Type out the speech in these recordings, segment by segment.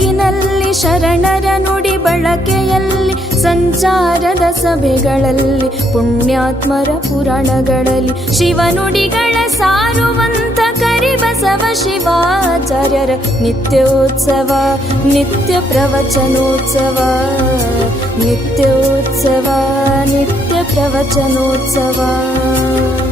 ಬೆಳಕಿನಲ್ಲಿ ಶರಣರ ನುಡಿ ಬಳಕೆಯಲ್ಲಿ ಸಂಚಾರದ ಸಭೆಗಳಲ್ಲಿ ಪುಣ್ಯಾತ್ಮರ ಪುರಾಣಗಳಲ್ಲಿ ಶಿವನುಡಿಗಳ ಸಾರುವಂತ ಕರಿಬಸವ ಶಿವಾಚಾರ್ಯರ ನಿತ್ಯೋತ್ಸವ ನಿತ್ಯ ಪ್ರವಚನೋತ್ಸವ ನಿತ್ಯೋತ್ಸವ ನಿತ್ಯ ಪ್ರವಚನೋತ್ಸವ.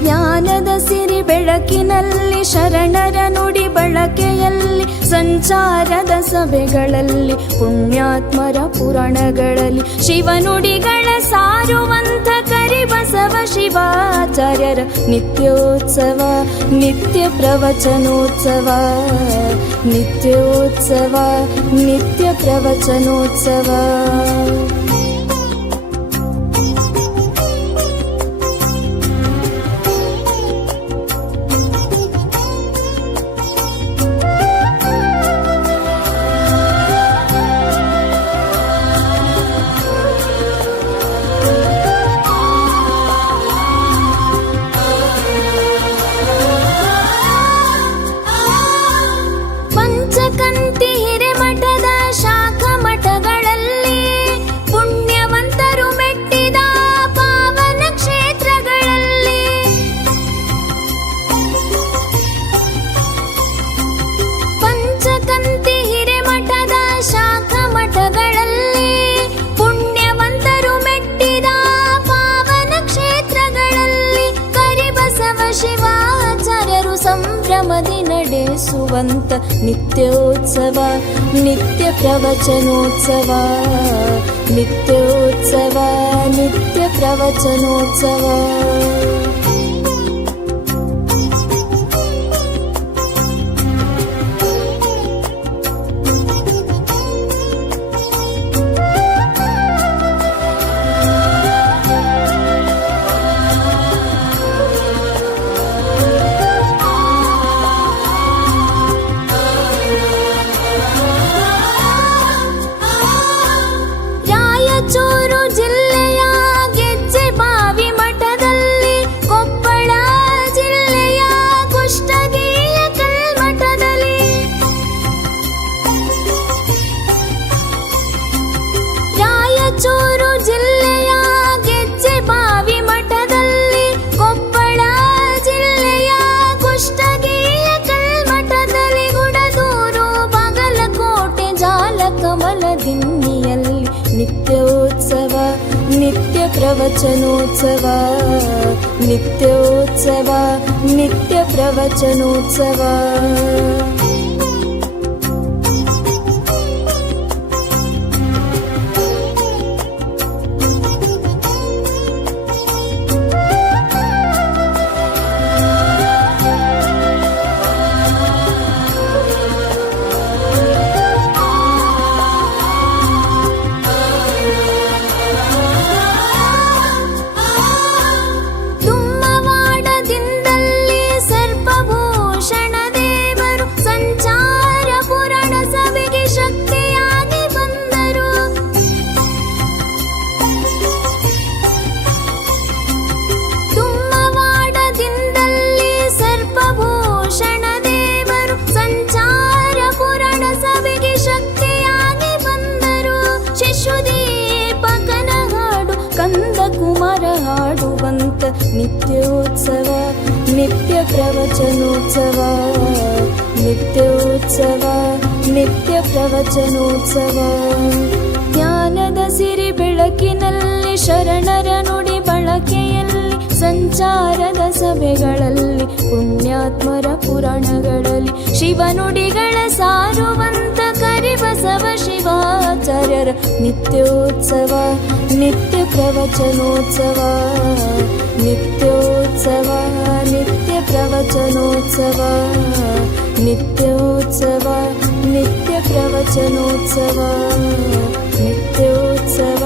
ಜ್ಞಾನದ ಸಿರಿ ಬೆಳಕಿನಲ್ಲಿ ಶರಣರ ನುಡಿ ಬಳಕೆಯಲ್ಲಿ ಸಂಚಾರದ ಸಭೆಗಳಲ್ಲಿ ಪುಣ್ಯಾತ್ಮರ ಪುರಾಣಗಳಲ್ಲಿ ಶಿವನುಡಿಗಳ ಸಾರುವಂತ ಕರಿಬಸವ ಶಿವಾಚಾರ್ಯರ ನಿತ್ಯೋತ್ಸವ ನಿತ್ಯ ಪ್ರವಚನೋತ್ಸವ ನಿತ್ಯೋತ್ಸವ ನಿತ್ಯ ಪ್ರವಚನೋತ್ಸವ. ಪಂಚಕಂತಿ ಹಿರೇಮಠದ ಶಾಖಾ ಮಠಗಳಲ್ಲಿ ಪುಣ್ಯವಂತರು ಮೆಟ್ಟಿದ ಪಾವನ ಕ್ಷೇತ್ರಗಳಲ್ಲಿ ಪಂಚಕಂತಿ ಹಿರೇಮಠದ ಶಾಖಾ ಮಠಗಳಲ್ಲಿ ಪುಣ್ಯವಂತರು ಮೆಟ್ಟಿದ ಪಾವನ ಕ್ಷೇತ್ರಗಳಲ್ಲಿ ಕರಿಬಸವ ಶಿವಾಚಾರ್ಯರು ಸಂಭ್ರಮದಿ ನಡೆಸುವಂತ ನಿತ್ಯೋತ್ಸವ ನಿತ್ಯ ಪ್ರವಚನೋತ್ಸವ ನಿತ್ಯೋತ್ಸವ ನಿತ್ಯ ಪ್ರವಚನೋತ್ಸವ. ರಾಯಚೂರು ಜಿಲ್ಲೆಯ ಗೆಜ್ಜೆಬಾವಿ ಮಠದಲ್ಲಿ, ಕೊಪ್ಪಳ ಜಿಲ್ಲೆಯ ಕುಷ್ಟಗಿಯ ಕಲ್ಮಠದಲ್ಲಿ, ರಾಯಚೂರು ಜಿಲ್ಲೆಯ ಗೆಜ್ಜೆಬಾವಿ ಮಠದಲ್ಲಿ, ಕೊಪ್ಪಳ ಜಿಲ್ಲೆಯ ಕುಷ್ಟಗಿಯ ಕಲ್ಮಠದಲ್ಲಿ, ಗುಡದೂರು ಬಾಗಲಕೋಟೆ ಜಾಲಕಮಲದಿನ್ನಿಯಲ್ಲಿ ನಿತ್ಯೋತ್ಸವ ನಿತ್ಯ ಪ್ರವಚನೋತ್ಸವ ನಿತ್ಯೋತ್ಸವ ನಿತ್ಯ ಪ್ರವಚನೋತ್ಸವ. ಕಂದಕುಮಾರ ಹಾಡುವಂತ ನಿತ್ಯೋತ್ಸವ ನಿತ್ಯ ಪ್ರವಚನೋತ್ಸವ ನಿತ್ಯೋತ್ಸವ ನಿತ್ಯ ಪ್ರವಚನೋತ್ಸವ. ಜ್ಞಾನದ ಸಿರಿ ಬೆಳಕಿನಲ್ಲಿ ಶರಣರ ನುಡಿ ಬಳಕೆಯಲ್ಲಿ ಸಂಚಾರದ ಸಭೆಗಳಲ್ಲಿ ಪುಣ್ಯಾತ್ಮರ ಪುರಾಣಗಳಲ್ಲಿ ಶಿವನುಡಿಗಳ ಸಾರುವಂತ ಕರಿಬಸವ ಶಿವಾಚಾರ್ಯರ ನಿತ್ಯೋತ್ಸವ ನಿತ್ಯ ಪ್ರವಚನೋತ್ಸವ ನಿತ್ಯೋತ್ಸವ ನಿತ್ಯ ಪ್ರವಚನೋತ್ಸವ ನಿತ್ಯೋತ್ಸವ ನಿತ್ಯ ಪ್ರವಚನೋತ್ಸವ ನಿತ್ಯೋತ್ಸವ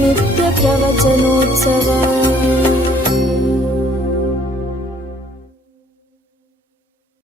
ನಿತ್ಯ ಪ್ರವಚನೋತ್ಸವ.